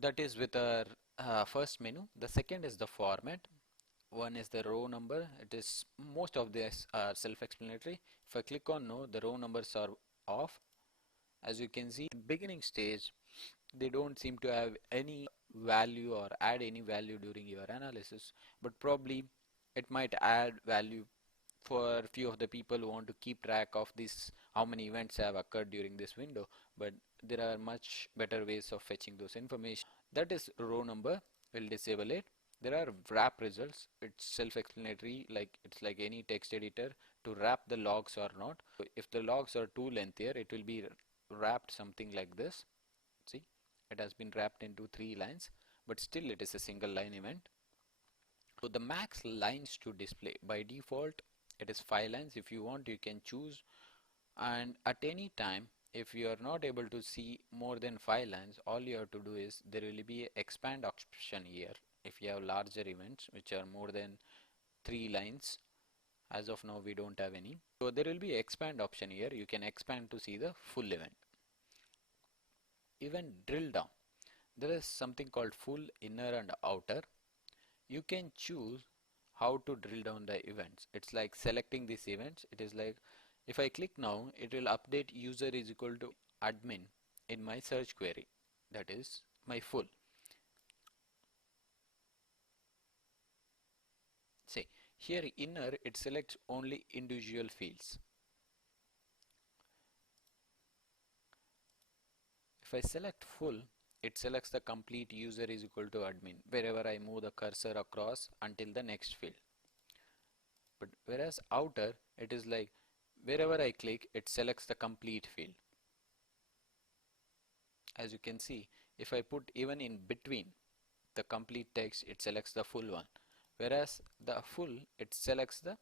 That is with our first menu. The second is the format. One is the row number. It is most of these are self-explanatory. If I click on no, the row numbers are off. As you can see, in beginning stage, they don't seem to have any value or add any value during your analysis, but probably it might add value for few of the people who want to keep track of this, how many events have occurred during this window. But there are much better ways of fetching those information. That is row number. We'll disable it. There are wrap results. It's self-explanatory, like it's like any text editor to wrap the logs or not. If the logs are too lengthier, it will be wrapped something like this. See, it has been wrapped into 3 lines, but still it is a single line event. So the max lines to display, by default it is 5 lines. If you want, you can choose, and at any time if you are not able to see more than 5 lines, all you have to do is there will be an expand option here. If you have larger events which are more than 3 lines, as of now we don't have any, so there will be expand option here. You can expand to see the full event. Event drill down, there is something called full, inner and outer. You can choose how to drill down the events. It's like selecting these events. It is like if I click now, it will update user is equal to admin in my search query, that is my full. Say here inner, it selects only individual fields. If I select full, it selects the complete user is equal to admin wherever I move the cursor across until the next field. But whereas outer, it is like wherever I click, it selects the complete field. As you can see, if I put even in between the complete text, it selects the full one, whereas the full, it selects the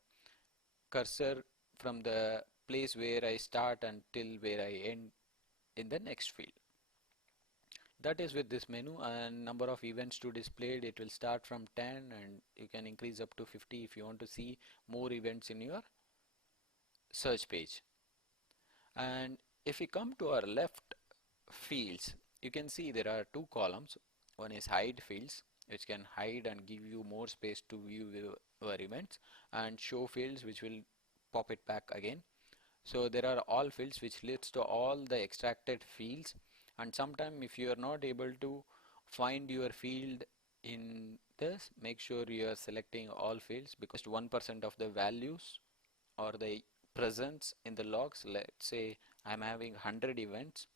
cursor from the place where I start until where I end in the next field. That is with this menu, and number of events to display, it will start from 10 and you can increase up to 50 if you want to see more events in your search page. And if we come to our left fields, you can see there are 2 columns. One is hide fields, which can hide and give you more space to view your events, and show fields, which will pop it back again. So there are all fields, which leads to all the extracted fields. And sometime if you are not able to find your field in this, make sure you are selecting all fields, because 1% of the values or the presence in the logs, let's say I'm having 100 events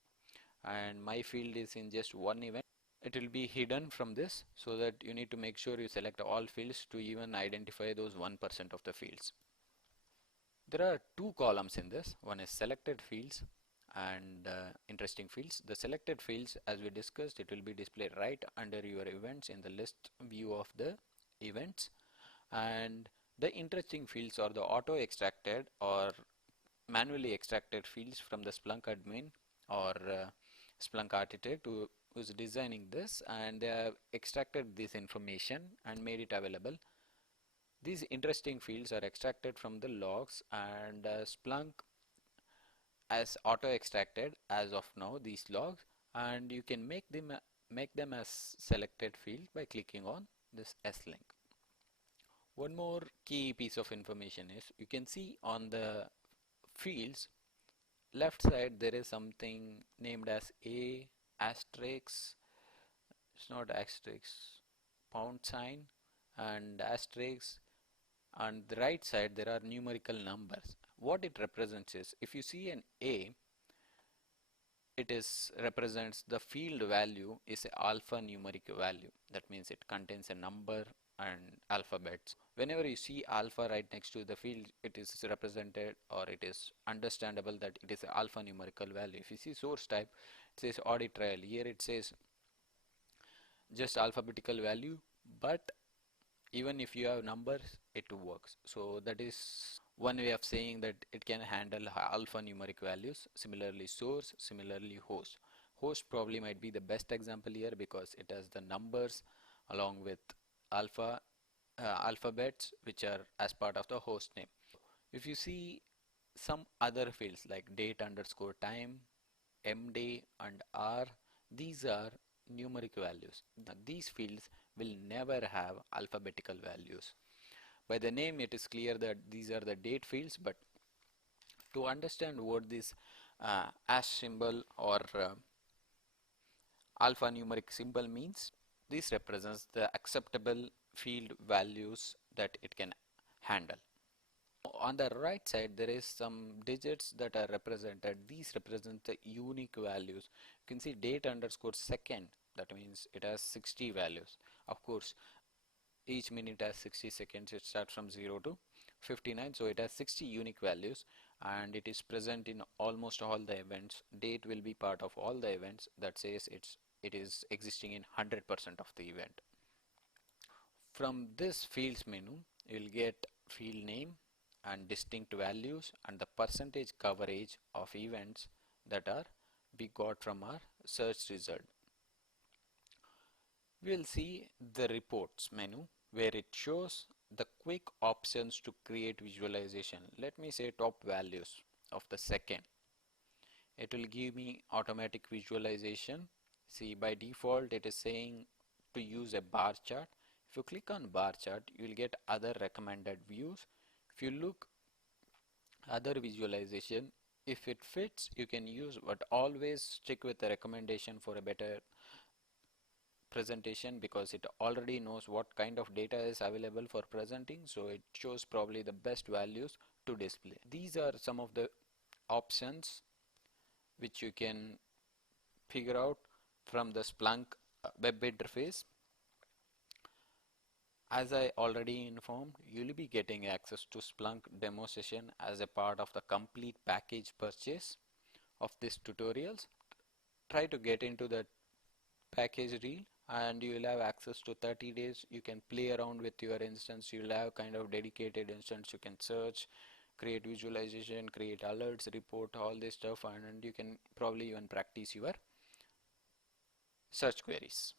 and my field is in just one event, it will be hidden from this, so that you need to make sure you select all fields to even identify those 1% of the fields. There are 2 columns in this. One is selected fields and interesting fields. The selected fields, as we discussed, it will be displayed right under your events in the list view of the events. And the interesting fields are the auto extracted or manually extracted fields from the Splunk admin or Splunk architect who is designing this, and they have extracted this information and made it available. These interesting fields are extracted from the logs, and Splunk has auto extracted as of now these logs, and you can make them as selected field by clicking on this S link. One more key piece of information is you can see on the fields left side there is something named as a asterisk, it's not asterisk, pound sign and asterisk, and the right side there are numerical numbers. What it represents is, if you see an A, it is represents the field value is a alphanumeric value. That means it contains a number and alphabets. Whenever you see alpha right next to the field, it is represented, or it is understandable that it is an alphanumerical value. If you see source type, it says audit trial. Here it says just alphabetical value, but even if you have numbers, it works. So that is one way of saying that it can handle alphanumeric values. Similarly source, similarly host. Host probably might be the best example here, because it has the numbers along with alphabets which are as part of the host name. If you see some other fields like date underscore time, mday and hour, these are numeric values. Now, these fields will never have alphabetical values. By the name it is clear that these are the date fields, but to understand what this hash symbol or alphanumeric symbol means, this represents the acceptable field values that it can handle. On the right side there is some digits that are represented. These represent the unique values. You can see date underscore second, that means it has 60 values. Of course each minute has 60 seconds, it starts from 0 to 59, so it has 60 unique values and it is present in almost all the events. Date will be part of all the events, that says it is existing in 100% of the event. From this fields menu you will get field name and distinct values and the percentage coverage of events that are we got from our search result. We will see the reports menu where it shows the quick options to create visualization. Let me say top values of the second. It will give me automatic visualization. See, by default it is saying to use a bar chart. If you click on bar chart you will get other recommended views. If you look other visualization, if it fits you can use, but always stick with the recommendation for a better presentation, because it already knows what kind of data is available for presenting, so it shows probably the best values to display. These are some of the options which you can figure out from the Splunk web interface. As I already informed, you will be getting access to Splunk demo session as a part of the complete package purchase of these tutorials. Try to get into the package deal and you will have access to 30 days. You can play around with your instance. You will have kind of dedicated instance. You can search, create visualization, create alerts, report, all this stuff, and you can probably even practice your search queries.